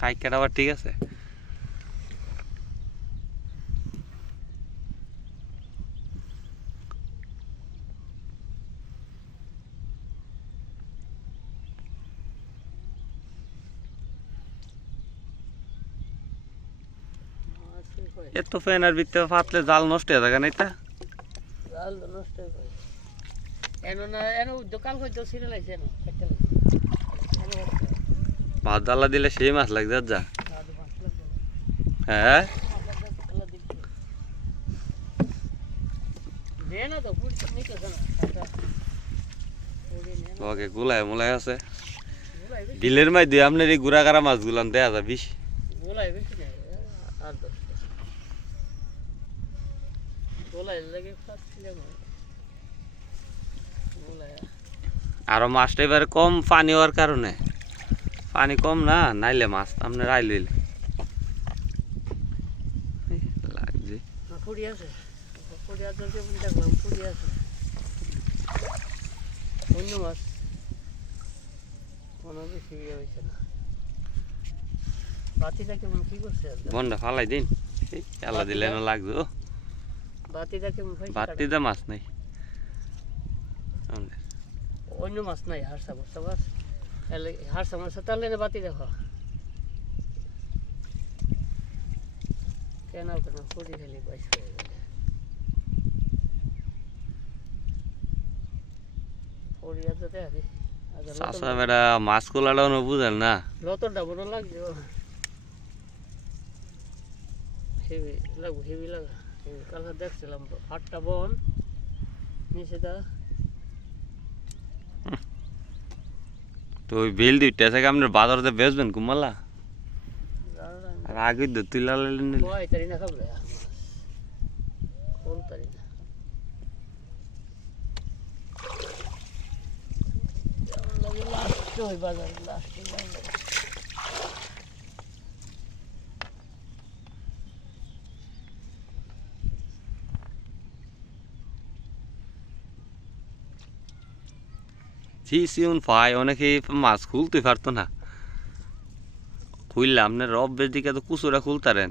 কাইকের আবার ঠিক আছে। এত ফ্যানের ভিতরে ফাতলে জাল নষ্ট হয়ে থাকে না এটা। জাল নষ্ট হয়ে যায় এনো না এনো দোকান হইতো সিরিয়াল আইছে না কাটতে ভাত ডালা দিলে সেই মাছ লাগবে যা। হ্যাঁ দে না তো পুরি নিতেছে না ওকে গুলায় মুলায় আছে বিলের মাই দিয়ে আপনার এই গুড়াগাড়া মাছ গুলান দেয়া যায় বেশি। গোলাই বেশি না আর 10 গোলাই লাগে ফাটছিলাম গোলাই আরো মাছটা এবারে কম পানি হওয়ার কারণে, পানি কম না নাইলে মাছ আপনার আইলে লাগছে। ফুড়ি আছে ফুড়ি আছে দেখলাম ফুড়ি আছে অন্য মাছ কোনো বেশি হয়েছে না। বাতিটা কেমন কি করছে বন্ডা ফালাই দিন আল্লাহ দিলে না লাগবে। ও বাতিটা কেমন বাতিতে মাছ নাই, অন্য মাছ নাই হারসা বুঝতে পারছ হারসা মাছ তাহলে বাতি দেখো কেন কেন ফুড়ি খেলি বাইশ হয়ে গেলে ফুড়ি আছে দেখি চাষা বেড়া মাছ কোলাটাও বুঝেন না লতরটা বড় লাগছে হেভি লাগবে হেভি লাগা কালকে দেখছিলাম তো 8টা বন নিচেটা তো ওই বেল দুইটা থেকে আপনার বাজারতে বেচবেন কুমালা আর আগে তুই লাগালেন তারি না খাবলে কোন তারি না লাস্ট ওই বাজার লাস্ট সিউন পায় অনেকে মাছ খুলতে পারতো না, খুললে আপনার রব্বের দিকে তো কুচুরা খুলতারেন।